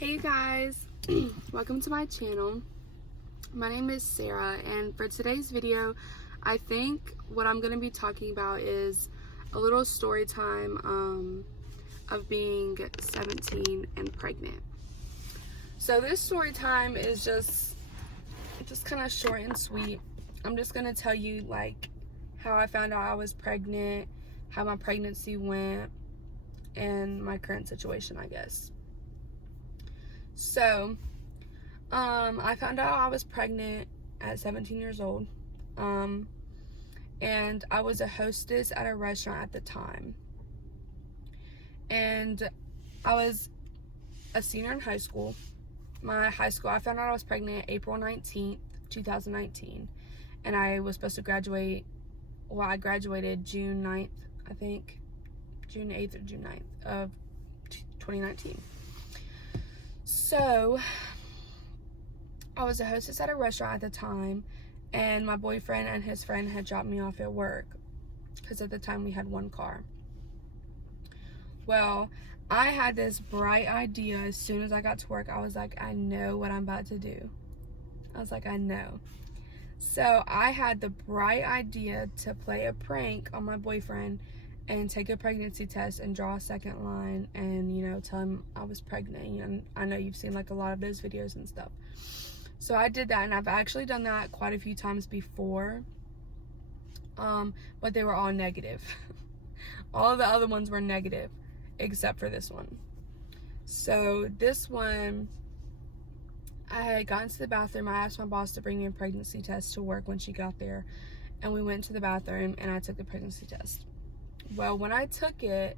Hey guys, welcome to my channel. My name is Sarah, and for today's video, I think what I'm going to be talking about is a little story time of being 17 and pregnant. So this story time is just kind of short and sweet. I'm just going to tell you like how I found out I was pregnant, how my pregnancy went, and my current situation, I guess. So, I found out I was pregnant at 17 years old, and I was a hostess at a restaurant at the time, and I was a senior in high school. I found out I was pregnant April 19th, 2019, and I was supposed to graduate, I graduated June 9th, I think, June 8th or June 9th of 2019. So, I was a hostess at a restaurant at the time, and my boyfriend and his friend had dropped me off at work, because at the time we had one car. Well, I had this bright idea as soon as I got to work. I was like, I know what I'm about to do. I was like, I know. So, I had the bright idea to play a prank on my boyfriend and take a pregnancy test and draw a second line and, tell him I was pregnant. And I know you've seen like a lot of those videos and stuff. So I did that, and I've actually done that quite a few times before, but they were all negative. All of the other ones were negative, except for this one. So this one, I had gotten to the bathroom. I asked my boss to bring me a pregnancy test to work when she got there, and we went to the bathroom, and I took the pregnancy test. Well, when I took it,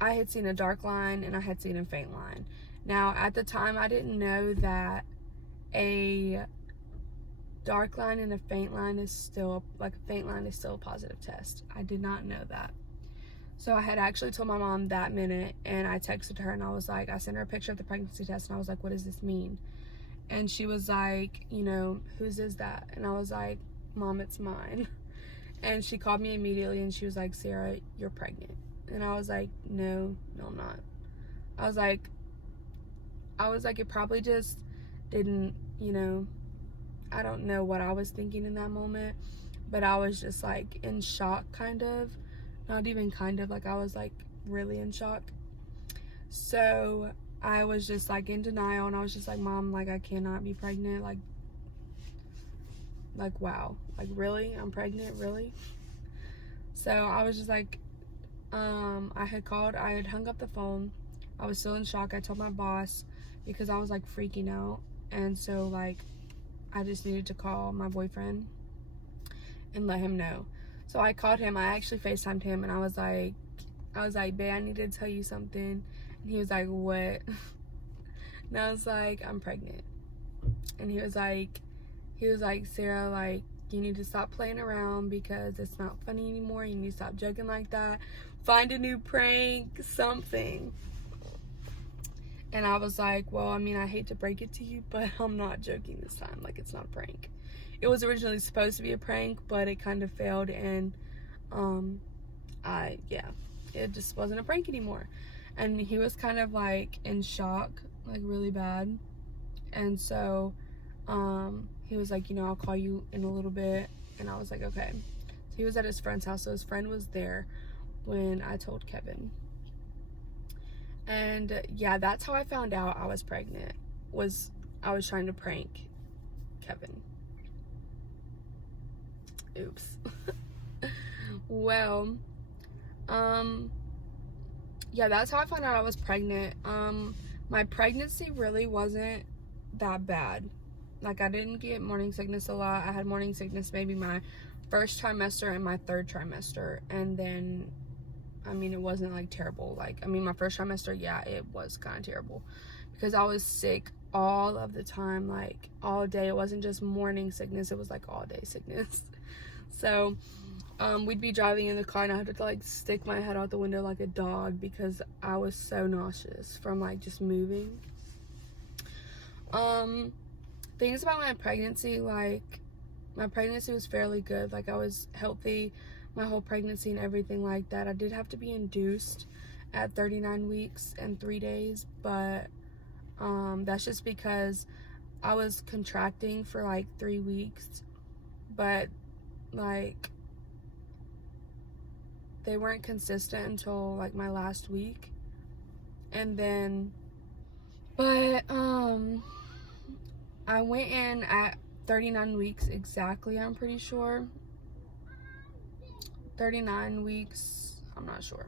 I had seen a dark line and I had seen a faint line. Now, at the time, I didn't know that a dark line and a faint line is still, a faint line is still a positive test. I did not know that. So I had actually told my mom that minute, and I texted her, and I was like, I sent her a picture of the pregnancy test, and I was like, what does this mean? And she was like, whose is that? And I was like, Mom, it's mine. And she called me immediately, and she was like, Sarah, you're pregnant. And I was like, no, I'm not. I was like, it probably just didn't, I don't know what I was thinking in that moment, but I was just like in shock, kind of. Not even kind of, I was like really in shock. So I was just like in denial, and I was just like, Mom, I cannot be pregnant. Wow, really? I'm pregnant, really? So I was just like, I had hung up the phone. I was still in shock. I told my boss because I was freaking out. And so I just needed to call my boyfriend and let him know. So I called him. I actually FaceTimed him, and I was like, babe, I need to tell you something. And he was like, what? And I was like, I'm pregnant. And he was like, Sarah, you need to stop playing around because it's not funny anymore. You need to stop joking like that. Find a new prank, something. And I was like, well, I hate to break it to you, but I'm not joking this time. It's not a prank. It was originally supposed to be a prank, but it kind of failed, and it just wasn't a prank anymore. And he was kind of in shock, really bad. And so he was like, I'll call you in a little bit. And I was like, okay. So he was at his friend's house, so his friend was there when I told Kevin. And yeah, that's how I found out I was pregnant, I was trying to prank Kevin. Oops. Well, yeah, that's how I found out I was pregnant. My pregnancy really wasn't that bad. I didn't get morning sickness a lot. I had morning sickness maybe my first trimester and my third trimester. And then, it wasn't terrible. My first trimester, yeah, it was kind of terrible because I was sick all of the time, all day. It wasn't just morning sickness, it was all day sickness. So, we'd be driving in the car, and I had to stick my head out the window like a dog because I was so nauseous from just moving. Things about my pregnancy, my pregnancy was fairly good. I was healthy. my whole pregnancy and everything like that. I did have to be induced at 39 weeks and 3 days, but that's just because I was contracting for like 3 weeks, but like they weren't consistent until like my last week. And then but I went in at 39 weeks exactly, I'm pretty sure. 39 weeks, I'm not sure.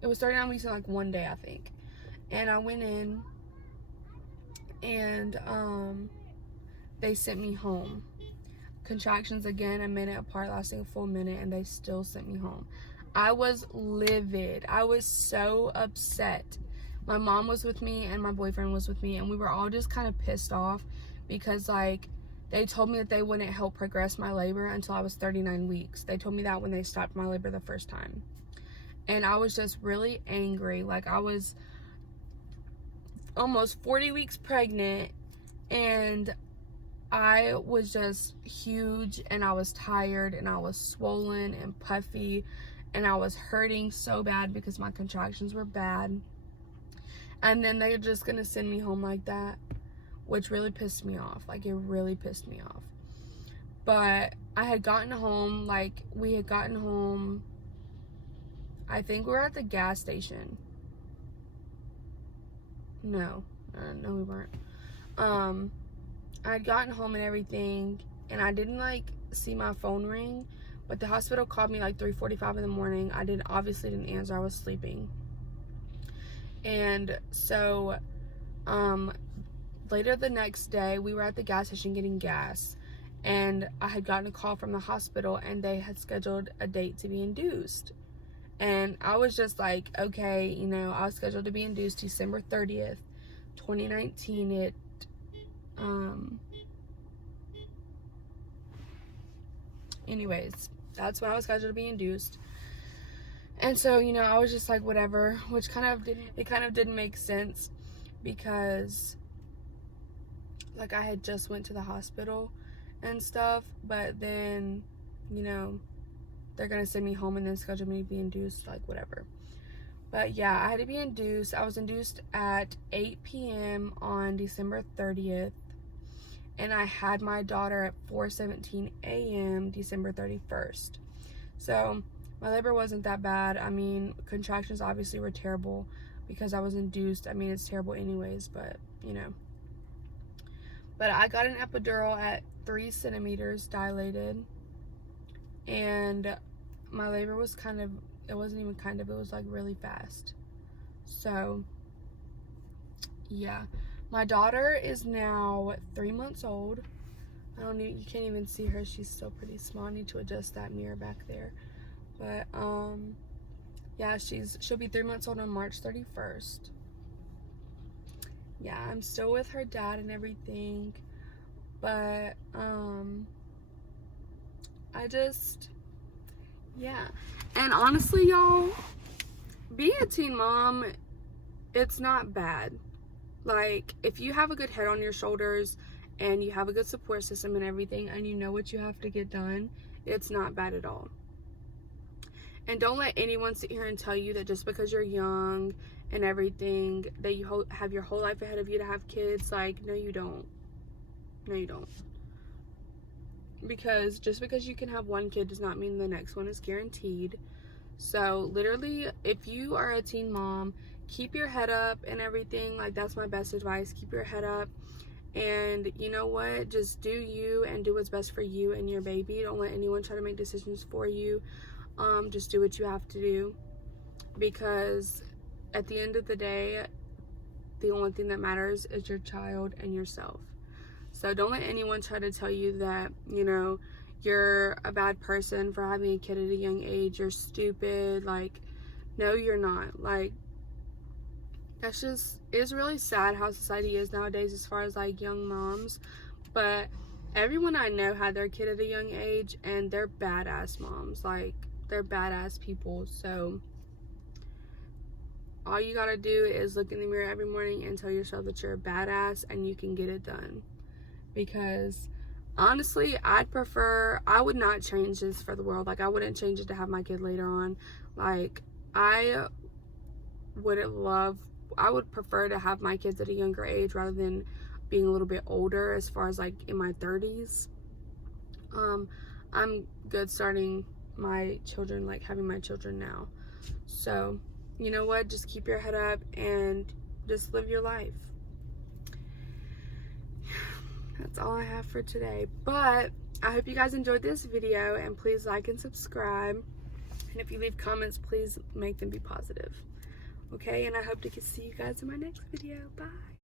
It was 39 weeks in like 1 day, I think. And I went in and they sent me home. Contractions again, a minute apart, lasting a full minute, and they still sent me home. I was livid. I was so upset. My mom was with me and my boyfriend was with me, and we were all just kind of pissed off because like they told me that they wouldn't help progress my labor until I was 39 weeks. They told me that when they stopped my labor the first time. And I was just really angry. Like, I was almost 40 weeks pregnant, and I was just huge, and I was tired, and I was swollen and puffy, and I was hurting so bad because my contractions were bad. And then they're just gonna send me home like that, which really pissed me off. Like, it really pissed me off. But I had gotten home, like, we had gotten home, I think we were at the gas station. No, we weren't. I had gotten home and everything, and I didn't like see my phone ring, but the hospital called me like 3:45 in the morning. I obviously didn't answer. I was sleeping. And so later the next day, we were at the gas station getting gas, and I had gotten a call from the hospital, and they had scheduled a date to be induced. And I was just like, okay, you know, I was scheduled to be induced December 30th, 2019. Anyways, that's when I was scheduled to be induced. And so, you know, I was just like, whatever, which kind of didn't make sense because like I had just went to the hospital and stuff, but then, you know, they're gonna send me home and then schedule me to be induced, like whatever. But yeah, I had to be induced. I was induced at 8 p.m. on December 30th, and I had my daughter at 4:17 a.m. December 31st. So my labor wasn't that bad. I mean, contractions obviously were terrible because I was induced. I mean, it's terrible anyways, but you know. But I got an epidural at 3 centimeters dilated, and my labor was it wasn't even it was like really fast. So yeah, my daughter is now 3 months old. You can't even see her, she's still pretty small. I need to adjust that mirror back there. But yeah, she'll be 3 months old on March 31st. Yeah, I'm still with her dad and everything, but yeah. And honestly, y'all, being a teen mom, it's not bad. Like, if you have a good head on your shoulders and you have a good support system and everything, and you know what you have to get done, it's not bad at all. And don't let anyone sit here and tell you that just because you're young and everything, that you have your whole life ahead of you to have kids. Like, no, you don't. No, you don't. Because just because you can have one kid does not mean the next one is guaranteed. So literally, if you are a teen mom, keep your head up and everything. Like, that's my best advice. Keep your head up, and you know what, just do you and do what's best for you and your baby. Don't let anyone try to make decisions for you. Just do what you have to do, because at the end of the day, the only thing that matters is your child and yourself. So don't let anyone try to tell you that, you know, you're a bad person for having a kid at a young age, you're stupid. Like, no, you're not. Like, it's really sad how society is nowadays as far as like young moms. But everyone I know had their kid at a young age, and they're badass moms. Like, they're badass people. So all you gotta do is look in the mirror every morning and tell yourself that you're a badass and you can get it done. Because honestly, I would not change this for the world. Like, I wouldn't change it to have my kid later on. Like, I would prefer to have my kids at a younger age rather than being a little bit older, as far as like in my 30s. I'm good starting my children, like having my children now. So, you know what? Just keep your head up and just live your life. That's all I have for today. But I hope you guys enjoyed this video, and please like and subscribe. And if you leave comments, please make them be positive. Okay, and I hope to see you guys in my next video. Bye.